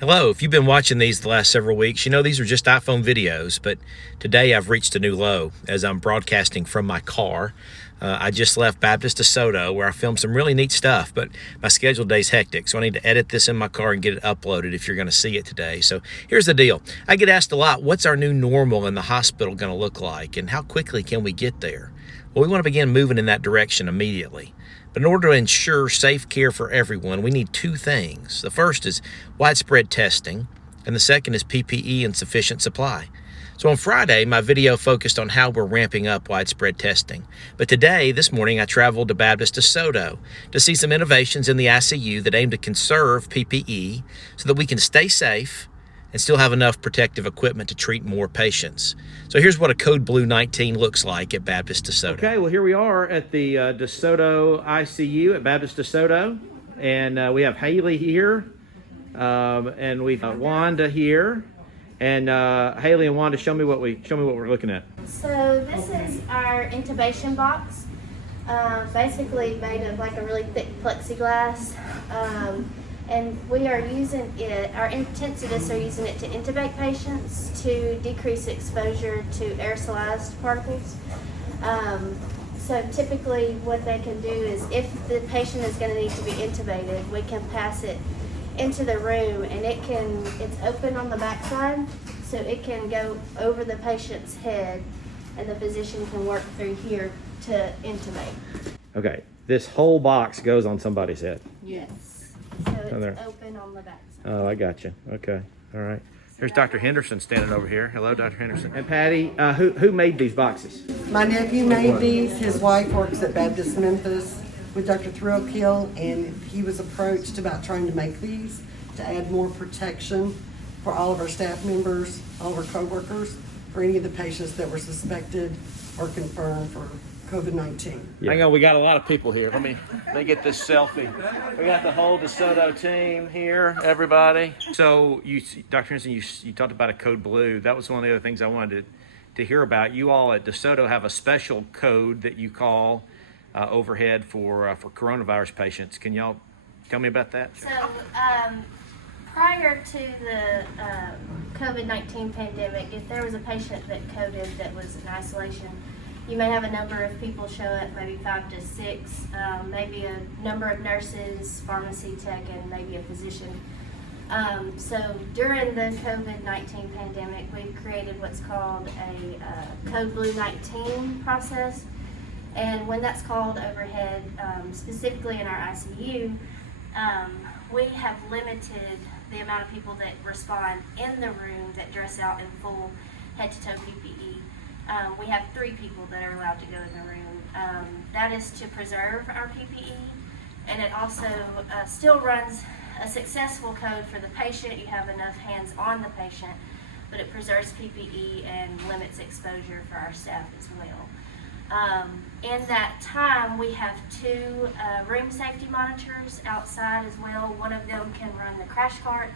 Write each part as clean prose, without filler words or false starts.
Hello, if you've been watching these the last several weeks, you know these are just iPhone videos, but today I've reached a new low as I'm broadcasting from my car. I just left Baptist DeSoto where I filmed some really neat stuff, but my scheduled day's hectic, so I need to edit this in my car and get it uploaded if you're going to see it today. So here's the deal. I get asked a lot, what's our new normal in the hospital going to look like, and how quickly can we get there? Well, we want to begin moving in that direction immediately. But in order to ensure safe care for everyone, we need two things. The first is widespread testing, and the second is PPE and sufficient supply. So on Friday, my video focused on how we're ramping up widespread testing. But today, this morning, I traveled to Baptist DeSoto to see some innovations in the ICU that aim to conserve PPE so that we can stay safe and still have enough protective equipment to treat more patients. So here's what a Code Blue 19 looks like at Baptist DeSoto. Okay, well here we are at the DeSoto ICU at Baptist DeSoto, and we have Haley here, and we've Wanda here, and Haley and Wanda, show me what we're looking at. So this is our intubation box, basically made of like a really thick plexiglass. And we are using it, our intensivists are using it to intubate patients to decrease exposure to aerosolized particles. So typically what they can do is if the patient is going to need to be intubated, we can pass it into the room, and it's open on the backside, so it can go over the patient's head and the physician can work through here to intubate. Okay, this whole box goes on somebody's head. Yes. So it's open on the back side. Oh, I got you. Okay. All right. There's Dr. Henderson standing over here. Hello, Dr. Henderson. And Patty, who made these boxes? My nephew made these. His wife works at Baptist Memphis with Dr. Thrillkill, and he was approached about trying to make these to add more protection for all of our staff members, all of our coworkers, for any of the patients that were suspected or confirmed for COVID-19. Yeah. Hang on, we got a lot of people here. Let me get this selfie. We got the whole DeSoto team here, everybody. So, Dr. Henderson, you talked about a Code Blue. That was one of the other things I wanted to hear about. You all at DeSoto have a special code that you call overhead for coronavirus patients. Can y'all tell me about that? So, prior to the COVID-19 pandemic, if there was a patient that coded that was in isolation, you may have a number of people show up, maybe 5 to 6, maybe a number of nurses, pharmacy tech, and maybe a physician. So during the COVID-19 pandemic, we created what's called a Code Blue 19 process. And when that's called overhead, specifically in our ICU, we have limited the amount of people that respond in the room that dress out in full head-to-toe PPE. We have 3 people that are allowed to go in the room. That is to preserve our PPE, and it also still runs a successful code for the patient. You have enough hands on the patient, but it preserves PPE and limits exposure for our staff as well. In that time, we have 2 room safety monitors outside as well. One of them can run the crash cart,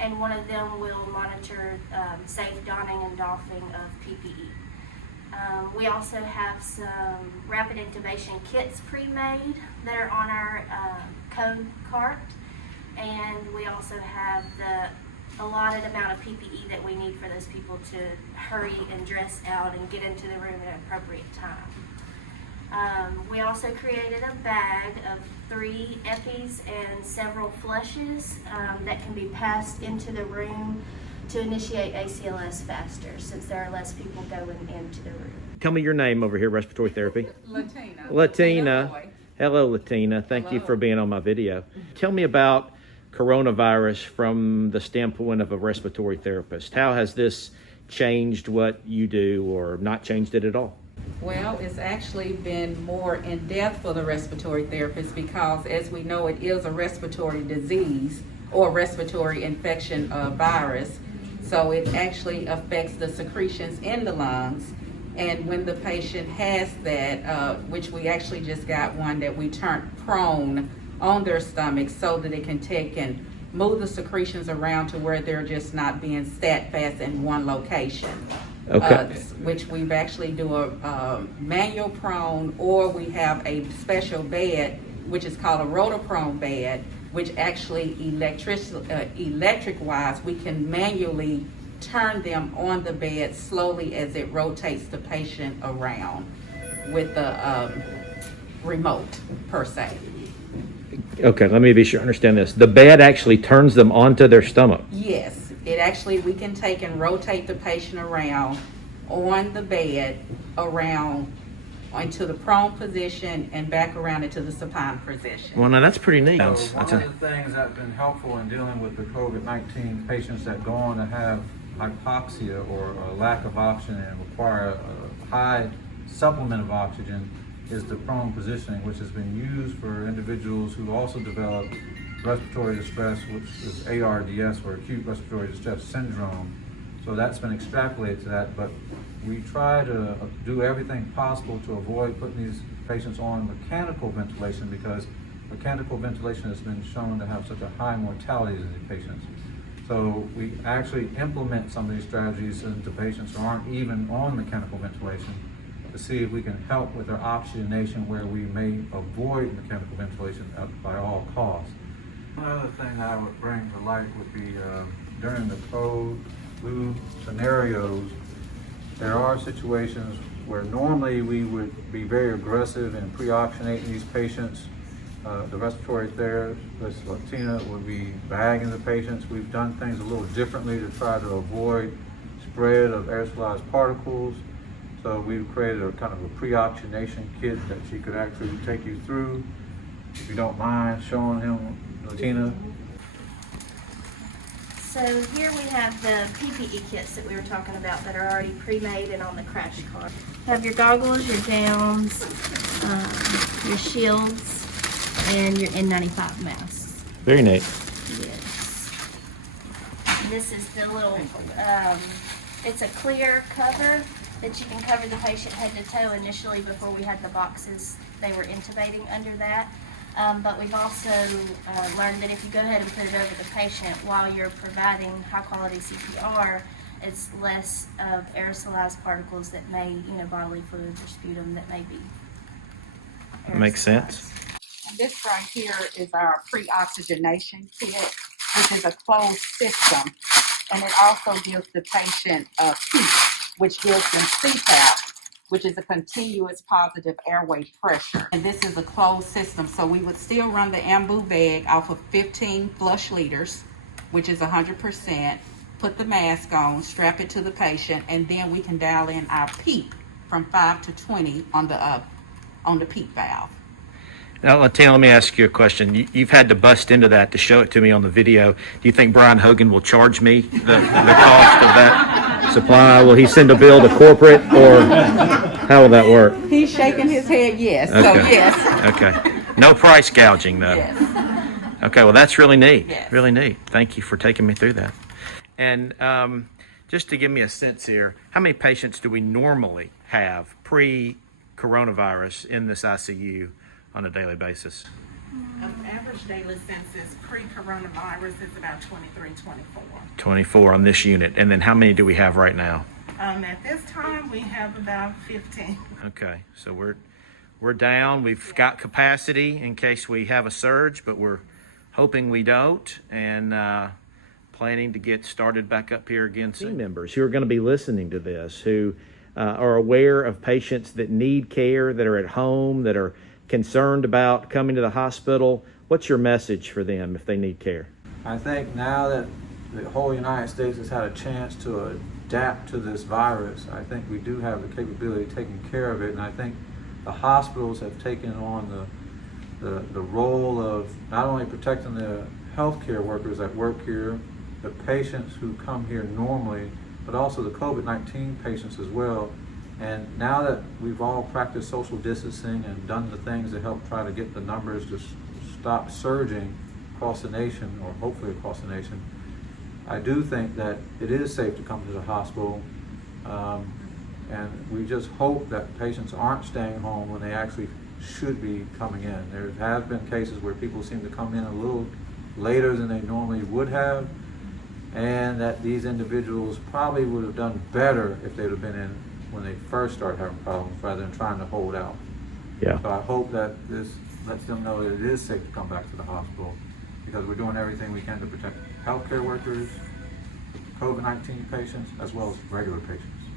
and one of them will monitor safe donning and doffing of PPE. We also have some rapid intubation kits pre-made that are on our code cart, and we also have the allotted amount of PPE that we need for those people to hurry and dress out and get into the room at an appropriate time. We also created a bag of 3 EPIs and several flushes that can be passed into the room to initiate ACLS faster, since there are less people going into the room. Tell me your name over here, respiratory therapy. Latina. Hello, Latina. Thank you for being on my video. Tell me about coronavirus from the standpoint of a respiratory therapist. How has this changed what you do, or not changed it at all? Well, it's actually been more in depth for the respiratory therapist because, as we know, it is a respiratory disease or respiratory infection virus. So it actually affects the secretions in the lungs. And when the patient has that, which we actually just got one that we turned prone on their stomach so that it can take and move the secretions around to where they're just not being sat fast in one location. Okay. Which we've actually do a manual prone, or we have a special bed, which is called a rotor prone bed, which actually electric wise, we can manually turn them on the bed slowly as it rotates the patient around with the remote per se. Okay, let me be sure I understand this. The bed actually turns them onto their stomach. Yes, it actually, we can take and rotate the patient around on the bed, around into the prone position and back around into the supine position. Well, now that's pretty neat. So one of the things that's been helpful in dealing with the COVID-19 patients that go on to have hypoxia or a lack of oxygen and require a high supplement of oxygen is the prone positioning, which has been used for individuals who also develop respiratory distress, which is ARDS, or acute respiratory distress syndrome. So that's been extrapolated to that, but we try to do everything possible to avoid putting these patients on mechanical ventilation, because mechanical ventilation has been shown to have such a high mortality in these patients. So we actually implement some of these strategies into patients who aren't even on mechanical ventilation to see if we can help with their oxygenation where we may avoid mechanical ventilation by all costs. One other thing I would bring to light would be during the cold, flu scenarios, there are situations where normally we would be very aggressive in pre-oxygenating these patients. The respiratory therapist, Latina, would be bagging the patients. We've done things a little differently to try to avoid spread of aerosolized particles. So we've created a kind of a pre-oxygenation kit that she could actually take you through. If you don't mind showing him, Latina. So here we have the PPE kits that we were talking about that are already pre-made and on the crash cart. You have your goggles, your gowns, your shields, and your N95 masks. Very neat. Yes. This is the little, it's a clear cover that you can cover the patient head to toe. Initially, before we had the boxes, they were intubating under that. But we've also learned that if you go ahead and put it over the patient while you're providing high quality CPR, it's less of aerosolized particles that may, bodily fluids or sputum that may be aerosolized. Makes sense. And this right here is our pre-oxygenation kit, which is a closed system. And it also gives the patient a PEEP, which gives them CPAP, which is a continuous positive airway pressure. And this is a closed system, so we would still run the ambu bag off of 15 flush liters, which is 100%, put the mask on, strap it to the patient, and then we can dial in our PEEP from 5 to 20 on the PEEP valve. Now, Latina, let me ask you a question. You've had to bust into that to show it to me on the video. Do you think Brian Hogan will charge me the cost of that supply? Will he send a bill to corporate, or how will that work? He's shaking his head yes, Okay. so yes. Okay. No price gouging, though. Yes. Okay, well, that's really neat. Yes. Really neat. Thank you for taking me through that. And just to give me a sense here, how many patients do we normally have pre-coronavirus in this ICU on a daily basis? Average daily census pre-coronavirus is about 23, 24. 24 on this unit. And then how many do we have right now? At this time, we have about 15. Okay, so we're down. We've got capacity in case we have a surge, but we're hoping we don't, and planning to get started back up here again soon. Team members who are going to be listening to this, who are aware of patients that need care, that are at home, that are concerned about coming to the hospital, what's your message for them if they need care? I think now that the whole United States has had a chance to adapt to this virus, I think we do have the capability of taking care of it, and I think the hospitals have taken on the role of not only protecting the healthcare workers that work here, the patients who come here normally, but also the COVID-19 patients as well. And now that we've all practiced social distancing and done the things to help try to get the numbers to stop surging across the nation, or hopefully across the nation, I do think that it is safe to come to the hospital. And we just hope that patients aren't staying home when they actually should be coming in. There have been cases where people seem to come in a little later than they normally would have, and that these individuals probably would have done better if they'd have been in when they first started having problems rather than trying to hold out. Yeah. So I hope that this lets them know that it is safe to come back to the hospital. because we're doing everything we can to protect healthcare workers, COVID-19 patients, as well as regular patients.